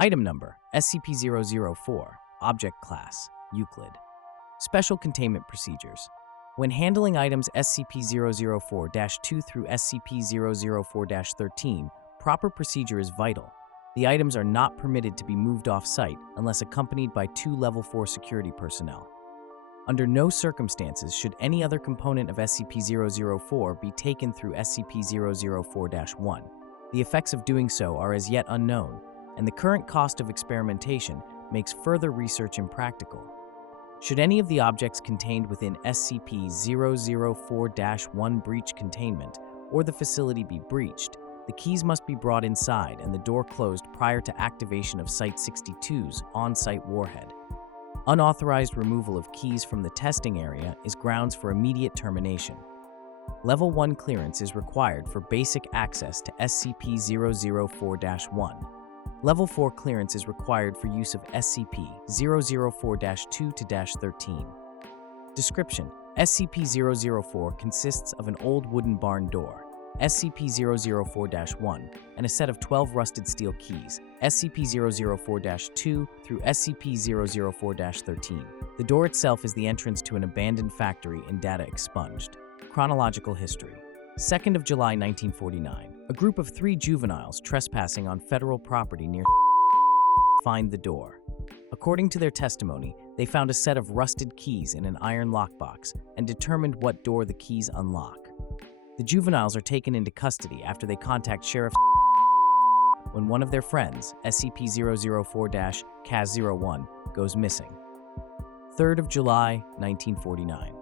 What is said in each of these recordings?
Item Number, SCP-004, Object Class, Euclid. Special Containment Procedures. When handling items SCP-004-2 through SCP-004-13, proper procedure is vital. The items are not permitted to be moved off-site unless accompanied by 2 Level 4 security personnel. Under no circumstances should any other component of SCP-004 be taken through SCP-004-1. The effects of doing so are as yet unknown, and the current cost of experimentation makes further research impractical. Should any of the objects contained within SCP-004-1 breach containment, or the facility be breached, the keys must be brought inside and the door closed prior to activation of Site-62's on-site warhead. Unauthorized removal of keys from the testing area is grounds for immediate termination. Level 1 clearance is required for basic access to SCP-004-1. Level 4 clearance is required for use of SCP-004-2-13. Description: SCP-004 consists of an old wooden barn door, SCP-004-1, and a set of 12 rusted steel keys, SCP-004-2 through SCP-004-13. The door itself is the entrance to an abandoned factory and data expunged. Chronological history. 2nd of July 1949. A group of 3 juveniles trespassing on federal property near find the door. According to their testimony, they found a set of rusted keys in an iron lockbox and determined what door the keys unlock. The juveniles are taken into custody after they contact Sheriff when one of their friends, SCP-004-CAS-01, goes missing. 3rd of July 1949.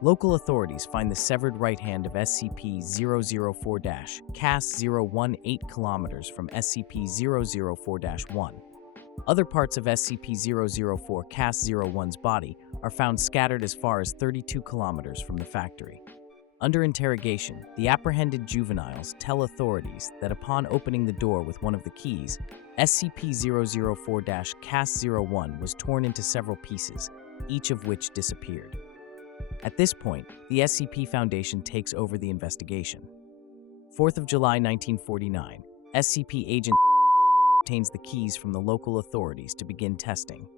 Local authorities find the severed right hand of SCP-004-CAS-01 8 kilometers from SCP-004-1. Other parts of SCP-004-CAS-01's body are found scattered as far as 32 kilometers from the factory. Under interrogation, the apprehended juveniles tell authorities that upon opening the door with one of the keys, SCP-004-CAS-01 was torn into several pieces, each of which disappeared. At this point, the SCP Foundation takes over the investigation. 4th of July 1949, SCP Agent obtains the keys from the local authorities to begin testing.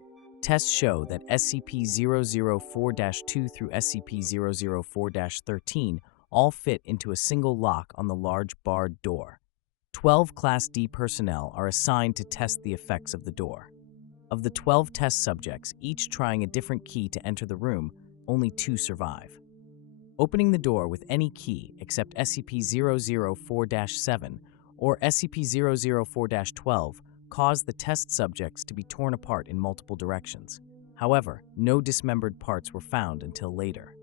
Tests show that SCP-004-2 through SCP-004-13 all fit into a single lock on the large barred door. 12 Class D personnel are assigned to test the effects of the door. Of the 12 test subjects, each trying a different key to enter the room, only 2 survive. Opening the door with any key except SCP-004-7 or SCP-004-12 caused the test subjects to be torn apart in multiple directions. However, no dismembered parts were found until later.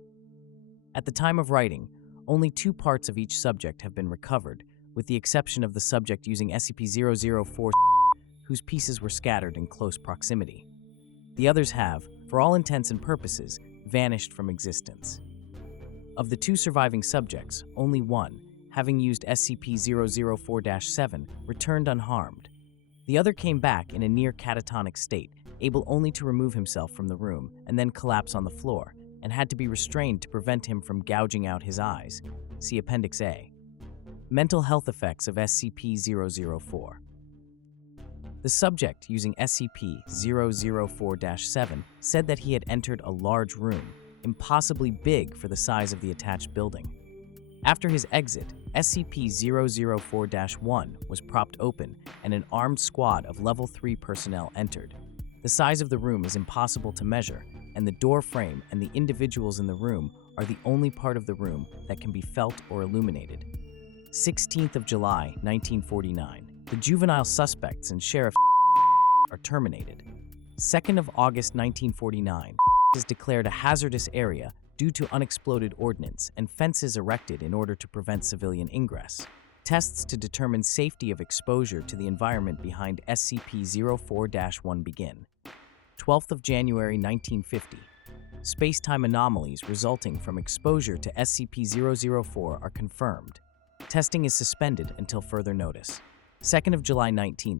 At the time of writing, only 2 parts of each subject have been recovered, with the exception of the subject using SCP-004, whose pieces were scattered in close proximity. The others have, for all intents and purposes, vanished from existence. Of the 2 surviving subjects, only one, having used SCP-004-7, returned unharmed. The other came back in a near catatonic state, able only to remove himself from the room and then collapse on the floor, and had to be restrained to prevent him from gouging out his eyes. See Appendix A. Mental health effects of SCP-004. The subject using SCP-004-7 said that he had entered a large room, impossibly big for the size of the attached building. After his exit, SCP-004-1 was propped open and an armed squad of Level 3 personnel entered. The size of the room is impossible to measure, and the door frame and the individuals in the room are the only part of the room that can be felt or illuminated. 16th of July, 1949. The juvenile suspects and Sheriff are terminated. 2nd of August 1949 is declared a hazardous area due to unexploded ordnance and fences erected in order to prevent civilian ingress. Tests to determine safety of exposure to the environment behind SCP-04-1 begin. 12th of January 1950. Space-time anomalies resulting from exposure to SCP-004 are confirmed. Testing is suspended until further notice. 2nd of July 19th.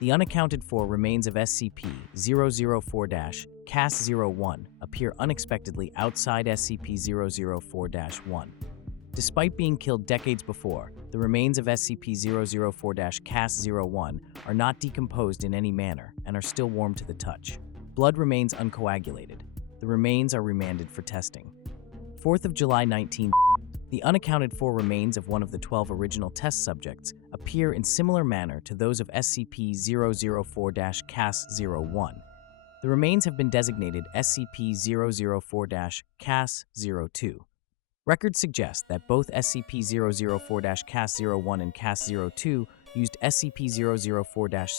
The unaccounted for remains of SCP-004-CAS-01 appear unexpectedly outside SCP-004-1. Despite being killed decades before, the remains of SCP-004-CAS-01 are not decomposed in any manner and are still warm to the touch. Blood remains uncoagulated. The remains are remanded for testing. 4th of July 19, the unaccounted for remains of one of the 12 original test subjects appear in similar manner to those of SCP-004-CAS-01. The remains have been designated SCP-004-CAS-02. Records suggest that both SCP-004-CAS-01 and CAS-02 used SCP-004-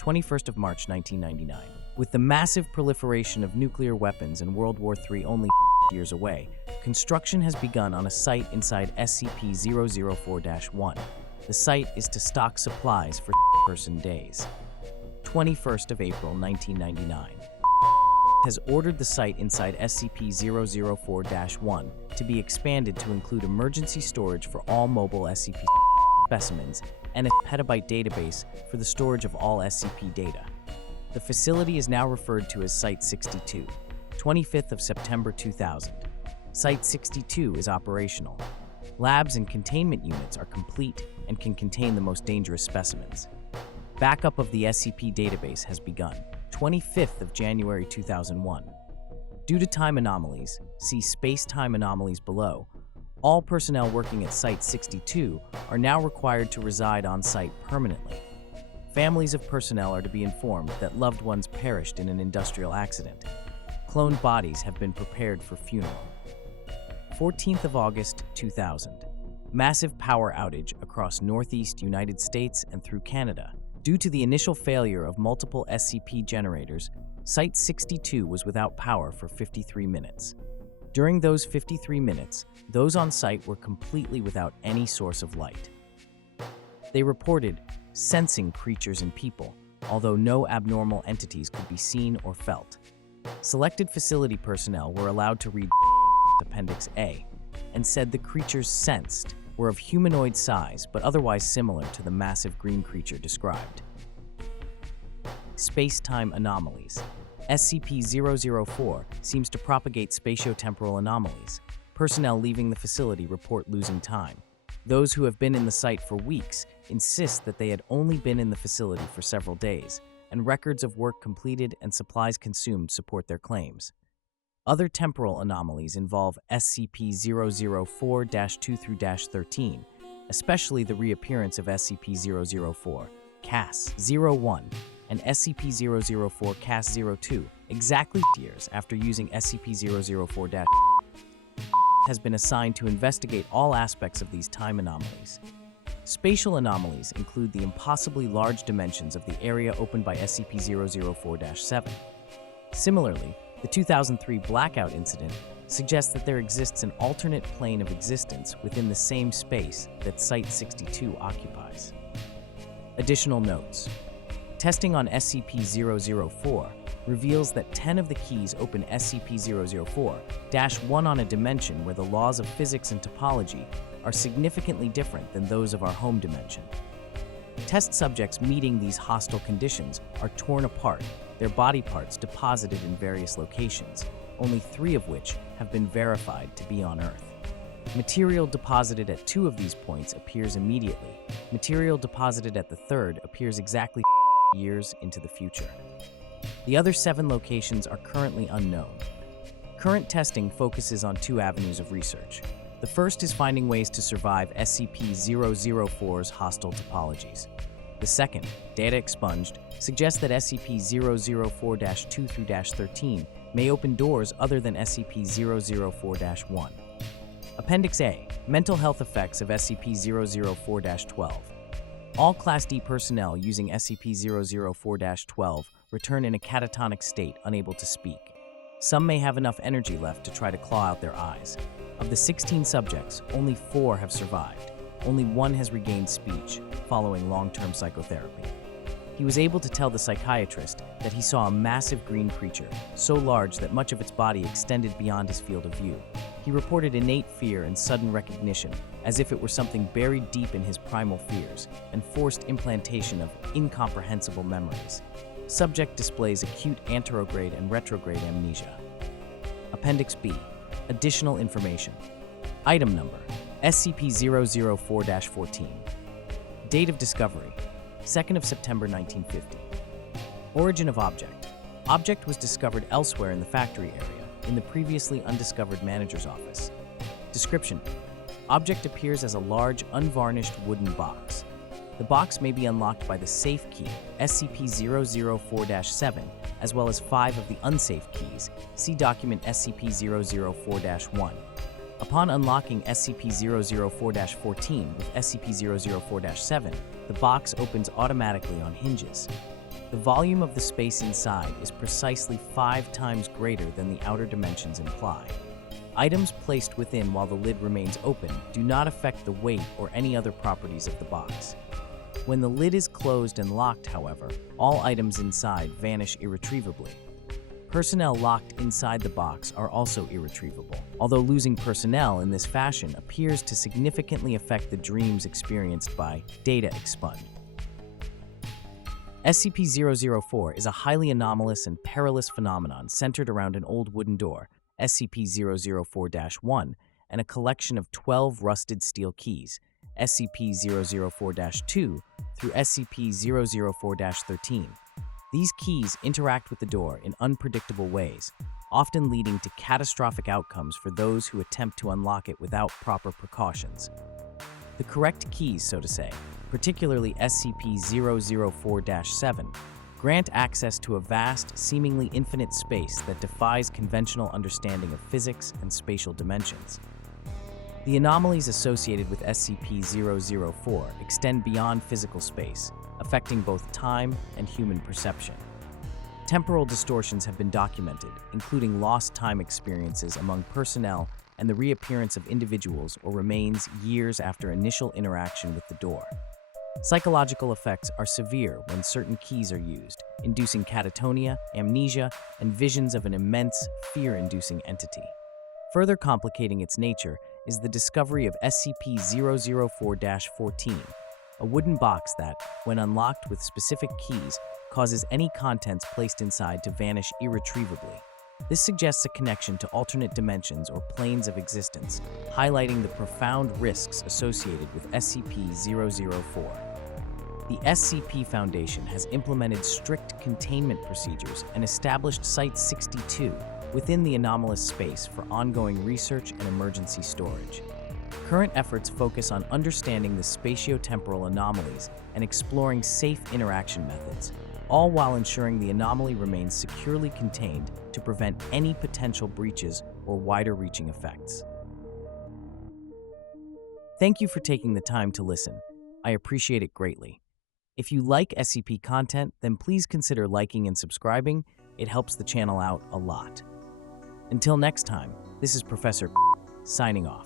21st of March 1999. With the massive proliferation of nuclear weapons and World War III only years away, construction has begun on a site inside SCP-004-1. The site is to stock supplies for person days. 21st of April 1999. Has ordered the site inside SCP-004-1 to be expanded to include emergency storage for all mobile SCP specimens and a petabyte database for the storage of all SCP data. The facility is now referred to as Site 62. 25th of September 2000. Site 62 is operational. Labs and containment units are complete and can contain the most dangerous specimens. Backup of the SCP database has begun. 25th of January 2001. Due to time anomalies, see space-time anomalies below, all personnel working at Site 62 are now required to reside on site permanently. Families of personnel are to be informed that loved ones perished in an industrial accident. Cloned bodies have been prepared for funeral. 14th of August 2000. Massive power outage across Northeast United States and through Canada. Due to the initial failure of multiple SCP generators, Site 62 was without power for 53 minutes. During those 53 minutes, those on site were completely without any source of light. They reported sensing creatures and people, although no abnormal entities could be seen or felt. Selected facility personnel were allowed to read Appendix A and said the creatures sensed were of humanoid size but otherwise similar to the massive green creature described. Space-time anomalies. SCP-004 seems to propagate spatiotemporal anomalies. Personnel leaving the facility report losing time. Those who have been in the site for weeks insist that they had only been in the facility for several days, and records of work completed and supplies consumed support their claims. Other temporal anomalies involve SCP-004-2-13, especially the reappearance of SCP-004, CAS-01, and SCP-004-CAS-02, exactly years after using SCP-004- has been assigned to investigate all aspects of these time anomalies. Spatial anomalies include the impossibly large dimensions of the area opened by SCP-004-7. Similarly, the 2003 blackout incident suggests that there exists an alternate plane of existence within the same space that Site 62 occupies. Additional notes. Testing on SCP-004 reveals that 10 of the keys open SCP-004-1 on a dimension where the laws of physics and topology are significantly different than those of our home dimension. Test subjects meeting these hostile conditions are torn apart, their body parts deposited in various locations, only 3 of which have been verified to be on Earth. Material deposited at 2 of these points appears immediately. Material deposited at the 3rd appears exactly years into the future. The other 7 locations are currently unknown. Current testing focuses on 2 avenues of research. The first is finding ways to survive SCP-004's hostile topologies. The second, data expunged, suggests that SCP-004-2-13 may open doors other than SCP-004-1. Appendix A, Mental Health Effects of SCP-004-12. All Class D personnel using SCP-004-12 return in a catatonic state, unable to speak. Some may have enough energy left to try to claw out their eyes. Of the 16 subjects, only 4 have survived. Only 1 has regained speech, following long-term psychotherapy. He was able to tell the psychiatrist that he saw a massive green creature, so large that much of its body extended beyond his field of view. He reported innate fear and sudden recognition, as if it were something buried deep in his primal fears, and forced implantation of incomprehensible memories. Subject displays acute anterograde and retrograde amnesia. Appendix B. Additional information. Item number SCP-004-14. Date of discovery: 2nd of September 1950. Origin of object: object was discovered elsewhere in the factory area, in the previously undiscovered manager's office. Description: object appears as a large, unvarnished wooden box. The box may be unlocked by the safe key, SCP-004-7, as well as 5 of the unsafe keys. See document SCP-004-1. Upon unlocking SCP-004-14 with SCP-004-7, the box opens automatically on hinges. The volume of the space inside is precisely 5 times greater than the outer dimensions imply. Items placed within while the lid remains open do not affect the weight or any other properties of the box. When the lid is closed and locked, however, all items inside vanish irretrievably. Personnel locked inside the box are also irretrievable, although losing personnel in this fashion appears to significantly affect the dreams experienced by data expunged. SCP-004 is a highly anomalous and perilous phenomenon centered around an old wooden door, SCP-004-1, and a collection of 12 rusted steel keys, SCP-004-2 through SCP-004-13. These keys interact with the door in unpredictable ways, often leading to catastrophic outcomes for those who attempt to unlock it without proper precautions. The correct keys, so to say, particularly SCP-004-7, grant access to a vast, seemingly infinite space that defies conventional understanding of physics and spatial dimensions. The anomalies associated with SCP-004 extend beyond physical space, affecting both time and human perception. Temporal distortions have been documented, including lost time experiences among personnel and the reappearance of individuals or remains years after initial interaction with the door. Psychological effects are severe when certain keys are used, inducing catatonia, amnesia, and visions of an immense, fear-inducing entity. Further complicating its nature is the discovery of SCP-004-14, a wooden box that, when unlocked with specific keys, causes any contents placed inside to vanish irretrievably. This suggests a connection to alternate dimensions or planes of existence, highlighting the profound risks associated with SCP-004. The SCP Foundation has implemented strict containment procedures and established Site-62 within the anomalous space for ongoing research and emergency storage. Current efforts focus on understanding the spatio-temporal anomalies and exploring safe interaction methods, all while ensuring the anomaly remains securely contained to prevent any potential breaches or wider-reaching effects. Thank you for taking the time to listen. I appreciate it greatly. If you like SCP content, then please consider liking and subscribing. It helps the channel out a lot. Until next time, this is Professor signing off.